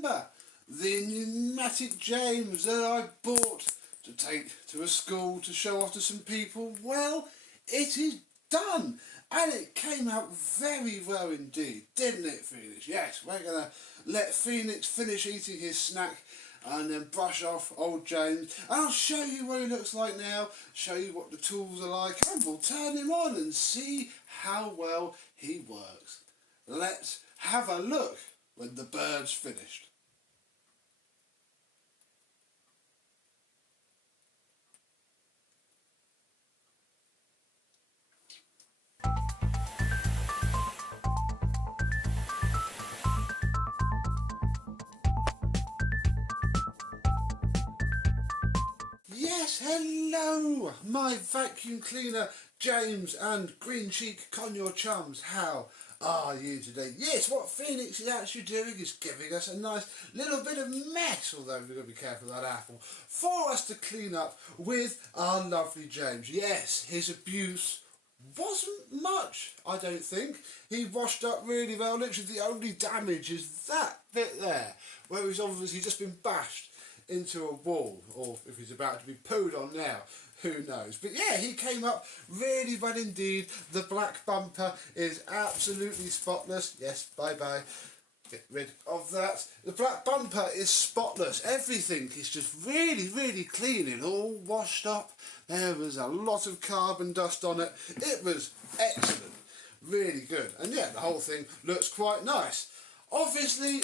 remember the Numatic James that I bought to take to a school to show off to some people? Well, it is done, and it came out very well indeed, didn't it, Phoenix? Yes, we're going to let Phoenix finish eating his snack and then brush off old James, and I'll show you what he looks like now, show you what the tools are like, and we'll turn him on and see how well he works. Let's have a look when the bird's finished. Yes, hello, my vacuum cleaner James and green cheek conure chums. How are you today? Yes, what Phoenix is actually doing is giving us a nice little bit of mess, although we've got to be careful of that apple, for us to clean up with our lovely James. Yes, his abuse wasn't much, I don't think. He washed up really well. Literally the only damage is that bit there, where he's obviously just been bashed into a wall, or if he's about to be pooed on now, who knows. But yeah, he came up really well indeed. The black bumper is absolutely spotless. Yes, bye bye. Get rid of that. The black bumper is spotless. Everything is just really clean and all washed up. There was a lot of carbon dust on it. It was excellent. Really good. And yeah, the whole thing looks quite nice. Obviously,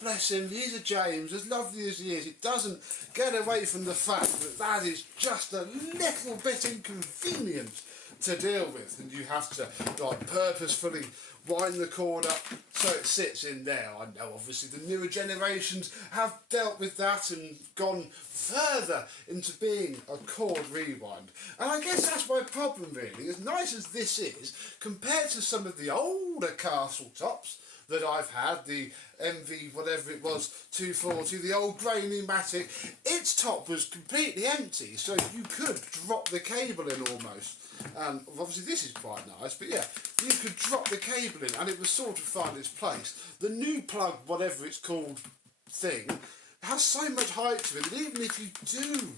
bless him, he's a James, as lovely as he is, it doesn't get away from the fact that that is just a little bit inconvenient to deal with, and you have to like purposefully wind the cord up so it sits in there. I know obviously the newer generations have dealt with that and gone further into being a cord rewind, and I guess that's my problem really. As nice as this is, compared to some of the older castle tops that I've had, the MV whatever it was 240, the old grey Numatic, its top was completely empty, so you could drop the cable in almost. And obviously this is quite nice, but yeah, you could drop the cable in and it would sort of find its place. The new plug, whatever it's called, thing, has so much height to it that even if you do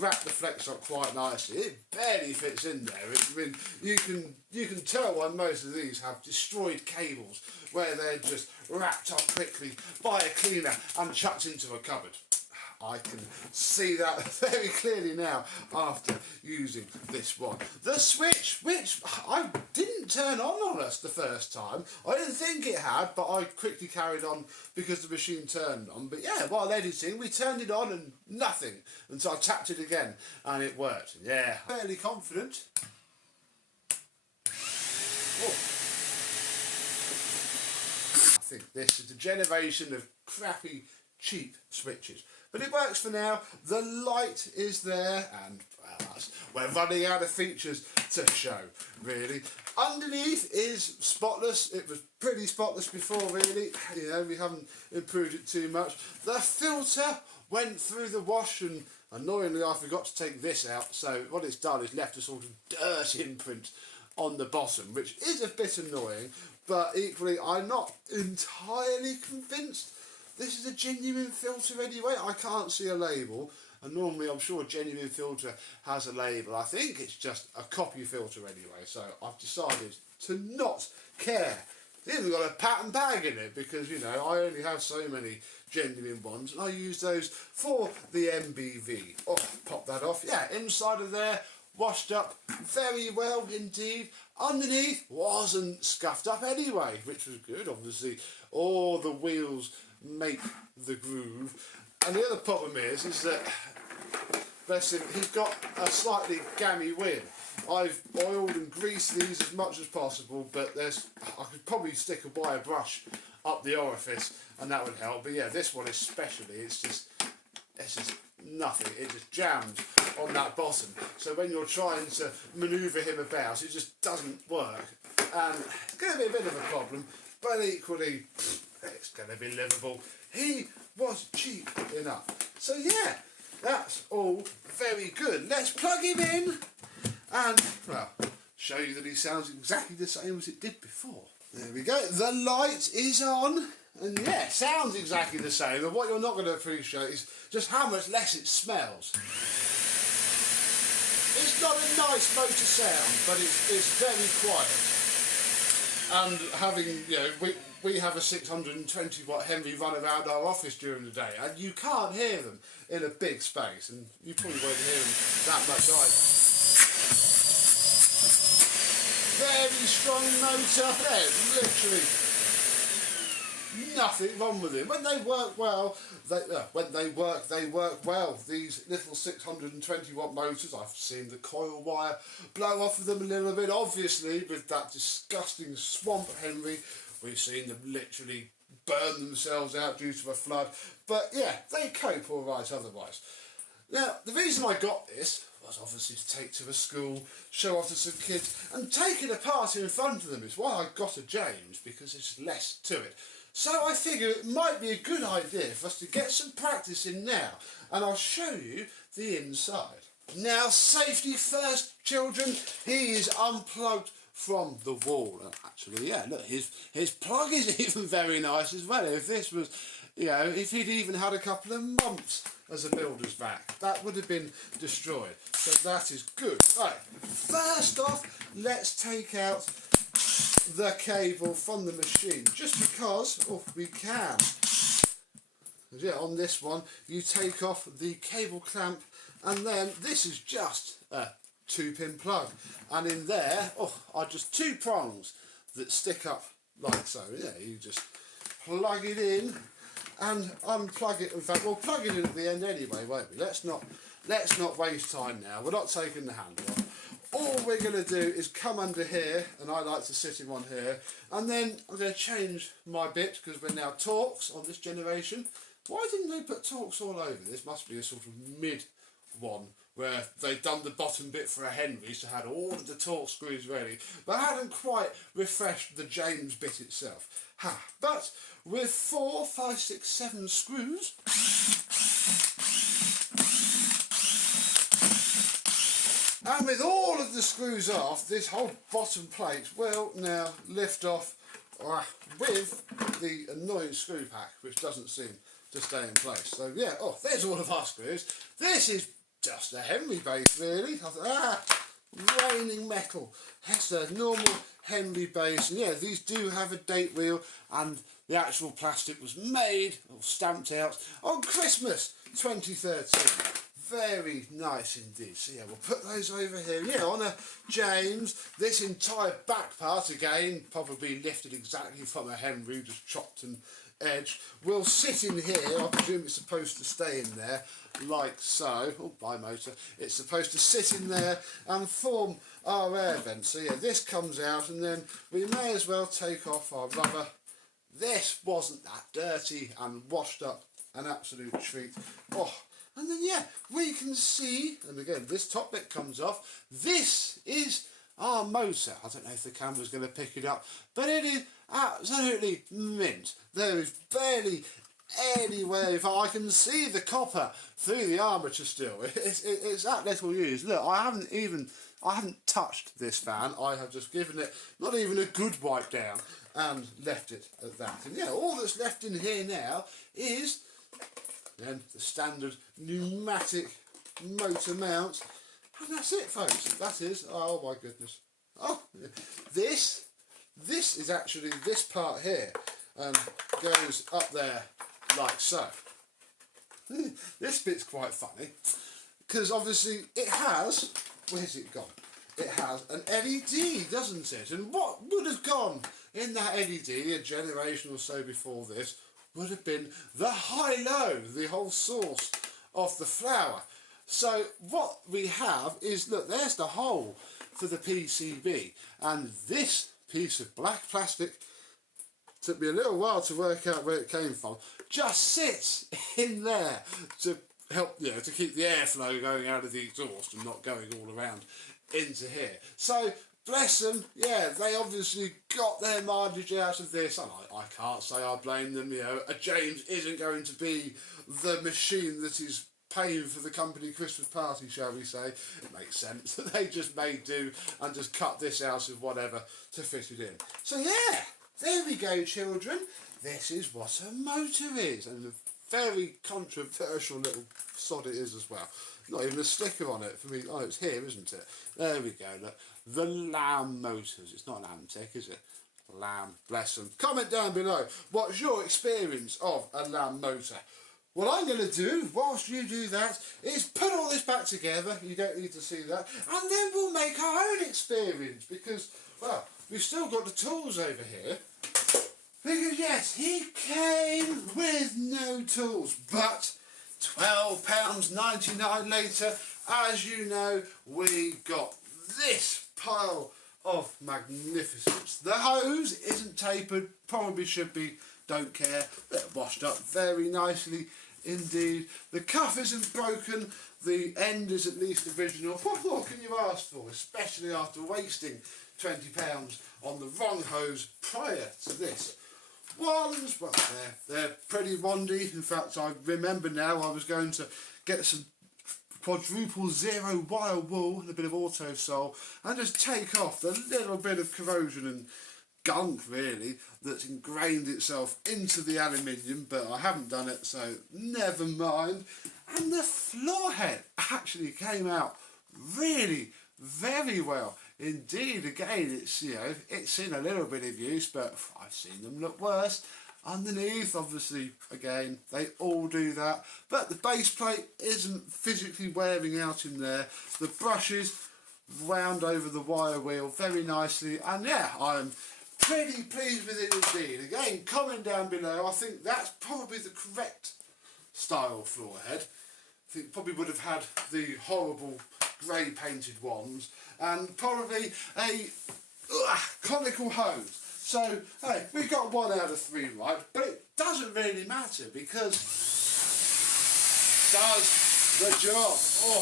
wrap the flex up quite nicely, it barely fits in there. I mean, you can tell why most of these have destroyed cables, where they're just wrapped up quickly by a cleaner and chucked into a cupboard. I can see that very clearly now after using this one. The switch, which I didn't turn on us the first time. I didn't think it had, but I quickly carried on because the machine turned on. But yeah, while editing, we turned it on and nothing. And so I tapped it again and it worked. Yeah, fairly confident. Oh. I think this is a generation of crappy, cheap switches. But it works for now. The light is there, and well, we're running out of features to show, really. Underneath is spotless. It was pretty spotless before, really. You know, we haven't improved it too much. The filter went through the wash, and annoyingly I forgot to take this out, so what it's done is left a sort of dirt imprint on the bottom, which is a bit annoying, but equally I'm not entirely convinced this is a genuine filter anyway. I can't see a label, and normally I'm sure a genuine filter has a label. I think it's just a copy filter anyway, so I've decided to not care. It's even got a patent bag in it because, you know, I only have so many genuine ones, and I use those for the MBV. Oh, pop that off. Yeah, inside of there, washed up very well indeed. Underneath wasn't scuffed up anyway, which was good. Obviously, all the wheels make the groove, and the other problem is that, bless him, he's got a slightly gammy wheel. I've oiled and greased these as much as possible, but I could probably stick a wire brush up the orifice and that would help. But yeah, this one especially, it's just nothing. It just jams on that bottom, so when you're trying to manoeuvre him about, it just doesn't work, and it's going to be a bit of a problem, but equally it's going to be livable. He was cheap enough. So yeah, that's all very good. Let's plug him in and, well, show you that he sounds exactly the same as it did before. There we go. The light is on. And yeah, sounds exactly the same. And what you're not going to appreciate is just how much less it smells. It's not a nice motor sound, but it's very quiet. And having, we have a 620 watt Henry run around our office during the day, and you can't hear them in a big space, and you probably won't hear them that much either. Very strong motor, there's literally nothing wrong with it. When they work well, they work well. These little 620 watt motors, I've seen the coil wire blow off of them a little bit. Obviously, with that disgusting swamp Henry, we've seen them literally burn themselves out due to a flood. But yeah, they cope all right otherwise. Now, the reason I got this was obviously to take to a school, show off to some kids, and take it apart in front of them is why I got a James, because there's less to it. So I figure it might be a good idea for us to get some practice in now, and I'll show you the inside. Now, safety first, children. He is unplugged from the wall. And actually, yeah, look, his plug is even very nice as well. If this was, if he'd even had a couple of months as a builder's vac, that would have been destroyed. So that is good. Right, first off, let's take out the cable from the machine, just because we can. Yeah, on this one you take off the cable clamp, and then this is just a 2-pin plug, and in there are just 2 prongs that stick up like so. Yeah, you just plug it in and unplug it. In fact, we'll plug it in at the end anyway, won't we? Let's not waste time now. We're not taking the handle off. All we're going to do is come under here, and I like to sit in one here, and then I'm going to change my bit, because we're now Torx on this generation. Why didn't they put Torx all over? This must be a sort of mid one, where they've done the bottom bit for a Henry, so had all of the Torx screws ready, but hadn't quite refreshed the James bit itself. But with 4, 5, 6, 7 screws, and with all of the screws off, this whole bottom plate will now lift off with the annoying screw pack, which doesn't seem to stay in place. So yeah, there's all of our screws. This is just a Henry base, really. Raining metal. That's a normal Henry base. And yeah, these do have a date wheel, and the actual plastic was made or stamped out on Christmas 2013. Very nice indeed. So yeah, we'll put those over here. Yeah, on a James, this entire back part, again, probably lifted exactly from a Henry, just chopped and edged, will sit in here. I presume it's supposed to stay in there, like so. Oh, bye motor. It's supposed to sit in there and form our air vent. So yeah, this comes out, and then we may as well take off our rubber. This wasn't that dirty and washed up, an absolute treat. And then yeah, we can see, and again this top bit comes off, this is our motor. I don't know if the camera's going to pick it up, but it is absolutely mint. There is barely anywhere, if I can see the copper through the armature still. It's that little used. Look, I haven't touched this fan. I have just given it not even a good wipe down and left it at that. And yeah, all that's left in here now is then the standard pneumatic motor mount, and that's it, folks. That is, oh my goodness. This is actually this part here, and goes up there like so. This bit's quite funny, because obviously it has, where's it gone? It has an LED, doesn't it? And what would have gone in that LED a generation or so before this would have been the high-low, the whole source of the flower. So what we have is, look, there's the hole for the PCB, and this piece of black plastic, took me a little while to work out where it came from, just sits in there to help, to keep the airflow going out of the exhaust and not going all around into here. So bless them, yeah, they obviously got their mileage out of this, and I can't say I blame them. A James isn't going to be the machine that is paying for the company Christmas party, shall we say. It makes sense. They just made do and just cut this out of whatever to fit it in. So yeah, there we go, children. This is what a motor is, and a very controversial little sod it is as well. Not even a sticker on it for me. Oh, it's here, isn't it? There we go. Look, the Lamb Motors. It's not an Amtech, is it? Lamb, bless them. Comment down below. What's your experience of a Lamb motor? What I'm going to do, whilst you do that, is put all this back together. You don't need to see that. And then we'll make our own experience. Because, well, we've still got the tools over here. Because, yes, he came with no tools. But £12.99 later, as you know, we got this pile of magnificence. The hose isn't tapered, probably should be, don't care. They're washed up very nicely indeed. The cuff isn't broken, the end is at least original. What more can you ask for, especially after wasting £20 on the wrong hose prior to this? Ones, well, they're pretty wandy. In fact, I remember now I was going to get some quadruple zero wire wool and a bit of auto sole and just take off the little bit of corrosion and gunk really that's ingrained itself into the aluminium, but I haven't done it, so never mind. And the floor head actually came out really very well indeed. Again, it's, you know, it's seen a little bit of use, but I've seen them look worse. Underneath, obviously, again, they all do that, but the base plate isn't physically wearing out in there. The brushes wound over the wire wheel very nicely, and yeah, I'm pretty pleased with it indeed. Again, comment down below. I think that's probably the correct style floor head. I think probably would have had the horrible grey painted ones, and probably a conical hose. So, hey, we got 1 out of 3 right, but it doesn't really matter because it does the job. Oh,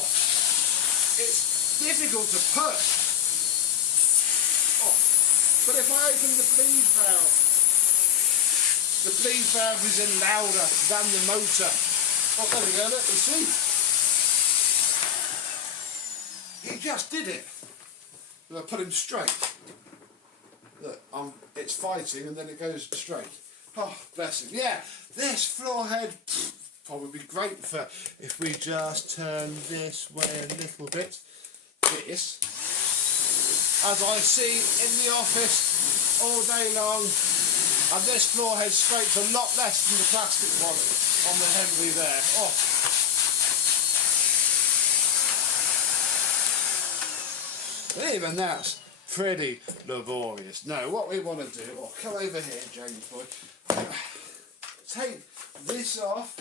it's difficult to push. Oh, but if I open the bleed valve is in louder than the motor. Oh, there we go, let me see. He just did it. I put him straight. Look, it's fighting and then it goes straight. Oh, bless him. Yeah, this floor head probably be great for if we just turn this way a little bit. This, as I see in the office all day long, and this floor head scrapes a lot less than the plastic one on the Henry there. Oh. Even that's pretty laborious. Now, what we want to do, come over here, James boy, take this off,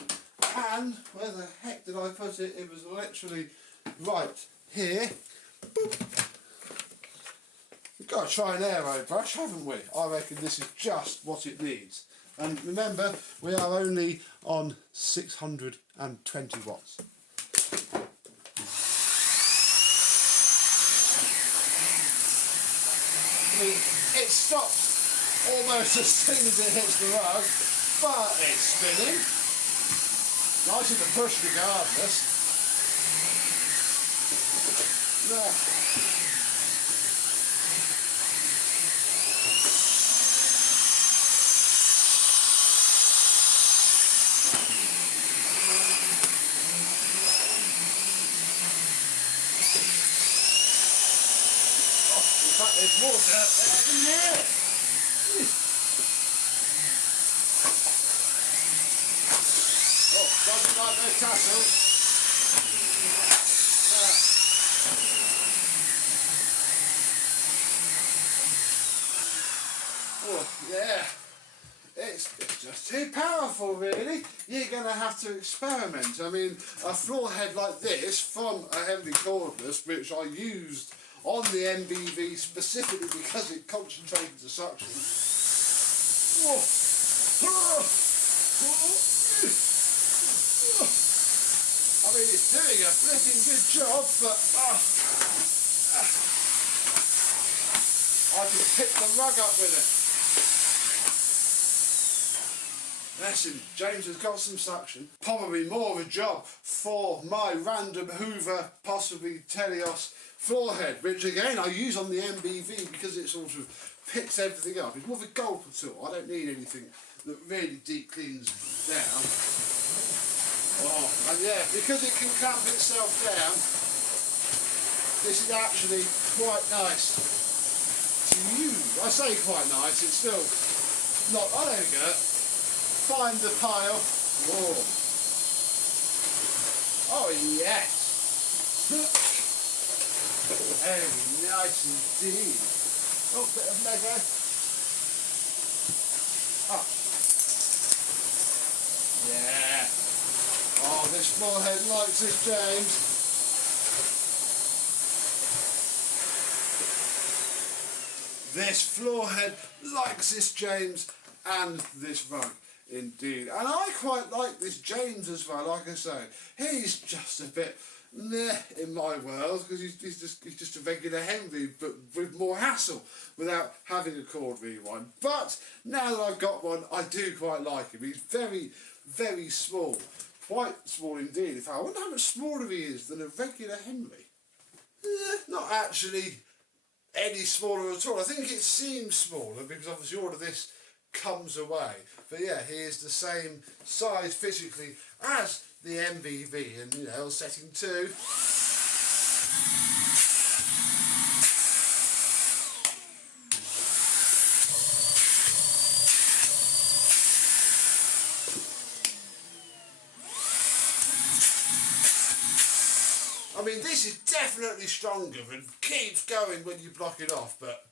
and where the heck did I put it? It was literally right here. Boop. We've got to try an aero brush, haven't we? I reckon this is just what it needs. And remember, we are only on 620 watts. I mean, it stops almost as soon as it hits the rug, but it's spinning. Nicer to push regardless. No. In fact, there's more dirt there than here. Oh, doesn't like those tassels. Oh, yeah. It's just too powerful, really. You're going to have to experiment. I mean, a floor head like this from a Henry cordless, which I used on the MBV specifically because it concentrated the suction. Oh. I mean, it's doing a flipping good job, but I can pick the rug up with it. Listen, James has got some suction. Probably more of a job for my random Hoover, possibly Telios floorhead, which again I use on the MBV because it sort of picks everything up. It's more of a gulper tool. I don't need anything that really deep cleans down. Oh, and yeah, because it can clamp itself down, this is actually quite nice to use. I say quite nice, it's still not, oh there we go. Find the pile. Whoa. Oh yes. Very nice indeed. Oh, bit of Lego. Oh. Yeah. Oh, this forehead likes this, James. This floorhead likes this, James, and this rug. Indeed, and I quite like this James as well. Like I say, he's just a bit meh in my world because he's just a regular Henry, but with more hassle without having a cord rewind. But now that I've got one, I do quite like him. He's very, very small, quite small indeed. In fact, I wonder how much smaller he is than a regular Henry. Not actually any smaller at all. I think it seems smaller because obviously all of this comes away, but yeah, he is the same size physically as the MBV, and you know, setting 2. I mean, this is definitely stronger and keeps going when you block it off, but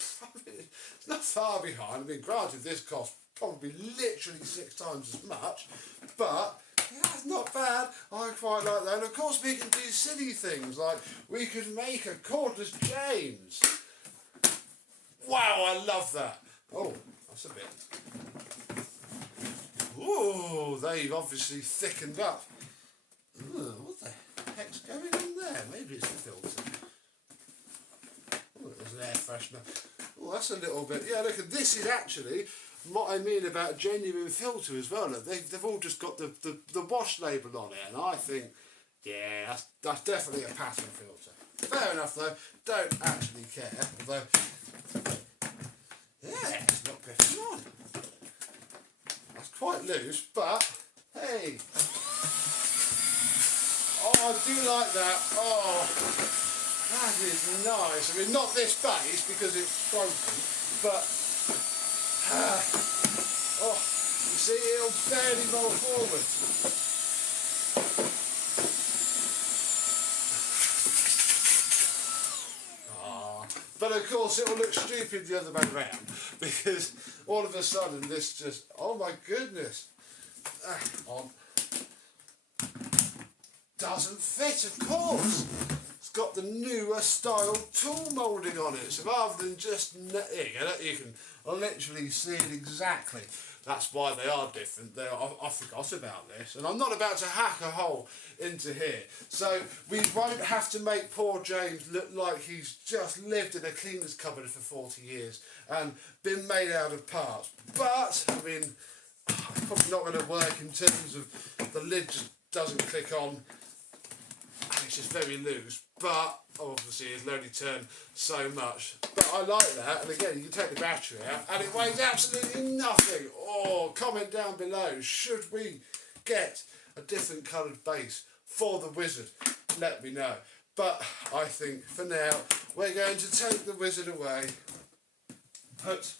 it's not far behind. I mean, granted, this costs probably literally 6 times as much, but yeah, it's not bad. I quite like that. And of course, we can do silly things like we could make a cordless James. Wow, I love that. Oh, that's a bit. Ooh, they've obviously thickened up. Ooh, what the heck's going on there? Maybe it's the filter. Oh, there's an air freshener. Oh, that's a little bit. Yeah, look, this is actually what I mean about a genuine filter as well. Look, they've all just got the wash label on it, and I think, yeah, that's definitely a pattern filter. Fair enough though, don't actually care. Although, yeah, it's not drifting on. That's quite loose, but hey. Oh, I do like that. Oh, that is nice. I mean, not this base because it's broken, but oh, you see, it'll barely roll forward. Oh, but of course, it will look stupid the other way around because all of a sudden this just, oh my goodness, on. Doesn't fit, of course. It's got the newer style tool moulding on it, so rather than just you can literally see it exactly. That's why they are different. I forgot about this, and I'm not about to hack a hole into here, so we won't have to make poor James look like he's just lived in a cleaner's cupboard for 40 years and been made out of parts. But I mean, it's probably not going to work in terms of the lid just doesn't click on. It's just very loose, but obviously it'll only turn so much. But I like that, and again, you can take the battery out, and it weighs absolutely nothing. Oh, comment down below, should we get a different coloured base for the Wizard? Let me know. But I think for now, we're going to take the Wizard away, put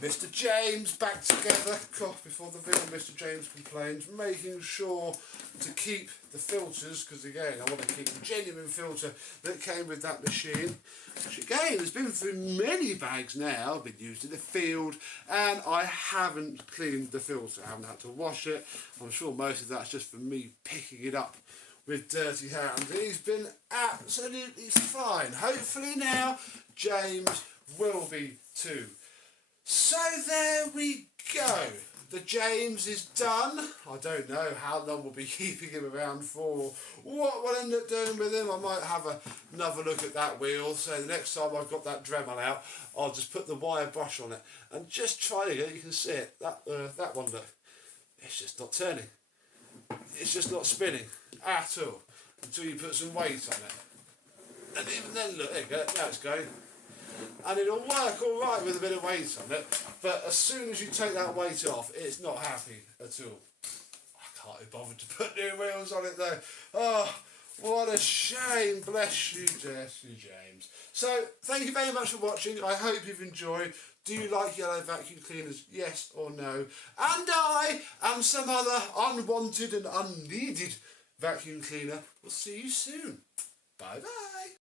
Mr. James back together, before the real Mr. James complains, making sure to keep the filters, because again I want to keep the genuine filter that came with that machine, which again has been through many bags now, been used in the field, and I haven't cleaned the filter, I haven't had to wash it. I'm sure most of that's just from me picking it up with dirty hands. He's been absolutely fine. Hopefully now James will be too. So there we go. The James is done. I don't know how long we'll be keeping him around for. What we'll end up doing with him, I might have another look at that wheel. So the next time I've got that Dremel out, I'll just put the wire brush on it and just try it. You can see it. That one, look. it's just not turning. It's just not spinning at all until you put some weight on it. And even then, look, there you go, now it's going. And it'll work all right with a bit of weight on it, but as soon as you take that weight off, it's not happy at all. I can't be bothered to put new wheels on it though. Oh, what a shame. Bless you, James. So, thank you very much for watching. I hope you've enjoyed. Do you like yellow vacuum cleaners? Yes or no? And I am some other unwanted and unneeded vacuum cleaner. We'll see you soon. Bye bye.